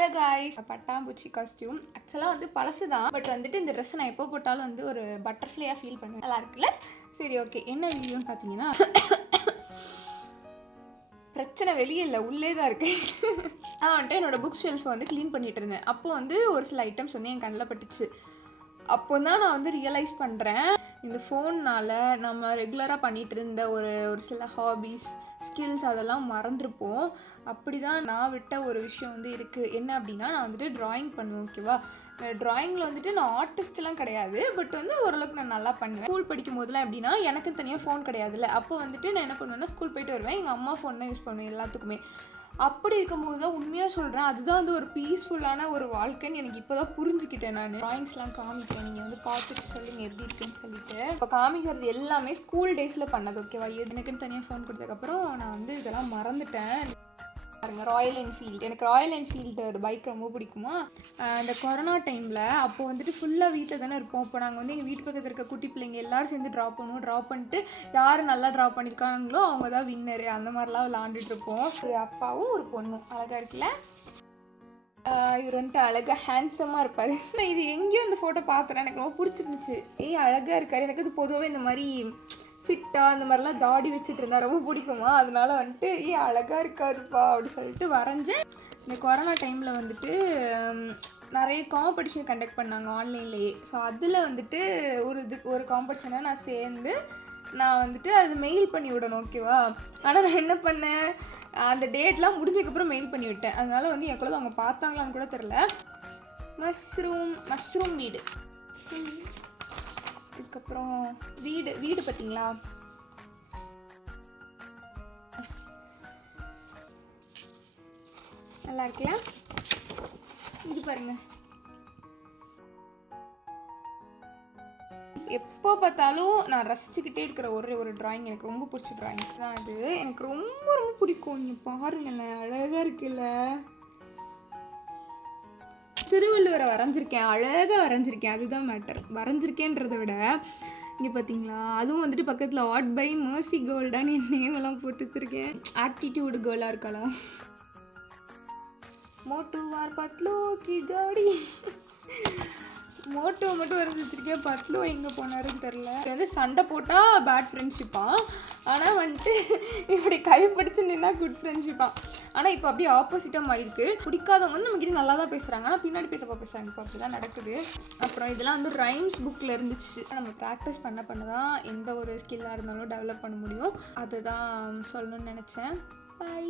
Hello guys, பட்டாம்பூச்சி costume ஆக்சுவலாக வந்து பழசு தான். பட் வந்துட்டு இந்த ட்ரெஸ் நான் எப்போ போட்டாலும் வந்து ஒரு பட்டர்ஃப்ளையாக ஃபீல் பண்ணுவேன். நல்லா இருக்குல்ல? சரி, ஓகே. என்ன வீடியோன்னு பார்த்தீங்கன்னா, பிரச்சனை வெளியே இல்லை, உள்ளே தான் இருக்கு. நான் வந்துட்டு என்னோடய புக் ஷெல்ஃபை வந்து க்ளீன் பண்ணிகிட்டு இருந்தேன். அப்போது வந்து ஒரு சில ஐட்டம்ஸ் வந்து என் கண்ணில் பட்டுச்சு. அப்போ தான் நான் வந்து ரியலைஸ் பண்ணுறேன், இந்த ஃபோன்னால் நம்ம ரெகுலராக பண்ணிகிட்டு இருந்த ஒரு சில ஹாபீஸ், ஸ்கில்ஸ் அதெல்லாம் மறந்துருப்போம். அப்படி தான் நான் விட்ட ஒரு விஷயம் வந்து இருக்குது. என்ன அப்படின்னா, நான் வந்துட்டு ட்ராயிங் பண்ணுவேன். ஓகேவா? ட்ராயிங்கில் வந்துட்டு நான் ஆர்டிஸ்ட்லாம் கிடையாது, பட் வந்து ஓரளவுக்கு நான் நல்லா பண்ணுவேன். ஸ்கூல் படிக்கும் போதெல்லாம் எப்படின்னா, எனக்கு தனியாக ஃபோன் கிடையாதுல்ல. அப்போ வந்துட்டு நான் என்ன பண்ணுவேன்னா, ஸ்கூல் போயிட்டு வருவேன், எங்கள் அம்மா ஃபோன் தான் யூஸ் பண்ணுவேன் எல்லாத்துக்குமே. அப்படி இருக்கும்போது தான் உண்மையாக சொல்கிறேன், அதுதான் வந்து ஒரு பீஸ்ஃபுல்லான ஒரு வாழ்க்கைன்னு எனக்கு இப்போ தான் புரிஞ்சுக்கிட்டேன். நான் ட்ராயிங்ஸ்லாம் காமிக்கிறேன், நீங்கள் வந்து பார்த்துட்டு சொல்லுங்கள் எப்படி இருக்குன்னு சொல்லிட்டு. இப்போ காமிக்கிறது எல்லாமே ஸ்கூல் டேஸில் பண்ணது. ஓகேவா? எனக்குன்னு தனியாக ஃபோன் கொடுத்ததுக்கப்புறம் நான் வந்து இதெல்லாம் மறந்துட்டேன். பாருங்கள், ராயல் என்ஃபீல்டு. எனக்கு ராயல் என்ஃபீல்டு ஒரு பைக் ரொம்ப பிடிக்குமா. அந்த கொரோனா டைமில் அப்போ வந்துட்டு ஃபுல்லாக வீட்டில் தானே இருப்போம். இப்போ நாங்கள் வந்து எங்கள் வீட்டு பக்கத்தில் இருக்க குட்டி பிள்ளைங்க எல்லோரும் சேர்ந்து ட்ரா பண்ணுவோம். ட்ரா பண்ணிட்டு யார் நல்லா ட்ரா பண்ணியிருக்காங்களோ அவங்க தான் வின்னரு. அந்த மாதிரிலாம் விளாண்டுட்டு இருப்போம். ஒரு அப்பாவும் ஒரு பொண்ணும் அழகாக இருக்குல்ல. இவர் வந்துட்டு அழகாக ஹேண்ட்ஸமாக இருப்பார். நான் இது எங்கேயும் இந்த ஃபோட்டோ பார்த்தேன், எனக்கு ரொம்ப பிடிச்சிருந்துச்சு. அழகாக இருக்கார். எனக்கு அது பொதுவாகவே இந்த மாதிரி ஃபிட்டாக இந்த மாதிரிலாம் தாடி வச்சுட்டு இருந்தால் ரொம்ப பிடிக்குமா. அதனால வந்துட்டு அழகாக இருக்காருப்பா அப்படி சொல்லிட்டு வரைஞ்சேன். இந்த கொரோனா டைமில் வந்துட்டு நிறைய காம்படிஷன் கண்டக்ட் பண்ணாங்க ஆன்லைன்லேயே. ஸோ அதில் வந்துட்டு ஒரு காம்படிஷனாக நான் சேர்ந்து நான் வந்துட்டு அது மெயில் பண்ணி விடணும். ஓகேவா? ஆனால் நான் என்ன பண்ணேன், அந்த டேட்லாம் முடிஞ்சதுக்கப்புறம் மெயில் பண்ணி விட்டேன். அதனால் வந்து என் கூட அவங்க பார்த்தாங்களான்னு கூட தெரில. மஷ்ரூம் வீடு. அதுக்கப்புறம் வீடு பார்த்தீங்களா, நல்லா இருக்குல்ல? இது பாருங்க, எப்போ பார்த்தாலும் நான் ரசிச்சுக்கிட்டே இருக்கிற ஒரு டிராயிங், எனக்கு ரொம்ப பிடிச்ச டிராயிங் தான் அது. எனக்கு ரொம்ப ரொம்ப பிடிக்கும். நீங்கள் பாருங்களேன், அழகாக இருக்குல்ல. திருவள்ளுவரை வரைஞ்சிருக்கேன், அழகாக வரைஞ்சிருக்கேன். அதுதான் மேட்டர். வரைஞ்சிருக்கேன்றதை விட இங்கே பார்த்தீங்களா, அதுவும் வந்துட்டு பக்கத்தில் ஆர்ட் பை மர்சி கோல்டான்னு என் நேமெல்லாம் போட்டு வச்சுருக்கேன். ஆட்டிடியூடு கேர்ளாக இருக்கலாம். மோட்டுவார் பத்லோ கி ஜாடி. மோட்டோ மட்டும் வரைஞ்சி வச்சுருக்கேன், பத்லோ எங்கே போனாருன்னு தெரில. இது வந்து சண்டை போட்டால் பேட் ஃப்ரெண்ட்ஷிப்பான், ஆனால் வந்துட்டு இப்படி கைப்பிடிச்சு நின்னா குட் ஃப்ரெண்ட்ஷிப்பான். ஆனால் இப்போ அப்படியே ஆப்போசிட்டாக மாதிரி இருக்குது. பிடிக்காதவங்க வந்து நம்மக்கிட்ட நல்லா தான் பேசுகிறாங்க, ஆனால் பின்னாடி போய் தப்பாக பேசுகிறாங்க. இப்போ அப்படி தான் நடக்குது. அப்புறம் இதெல்லாம் வந்து ரைம்ஸ் புக்கில் இருந்துச்சு. நம்ம ப்ராக்டிஸ் பண்ண தான் எந்த ஒரு ஸ்கில்லாக இருந்தாலும் டெவலப் பண்ண முடியும். அதை தான் சொல்லணும்னு நினச்சேன். பை.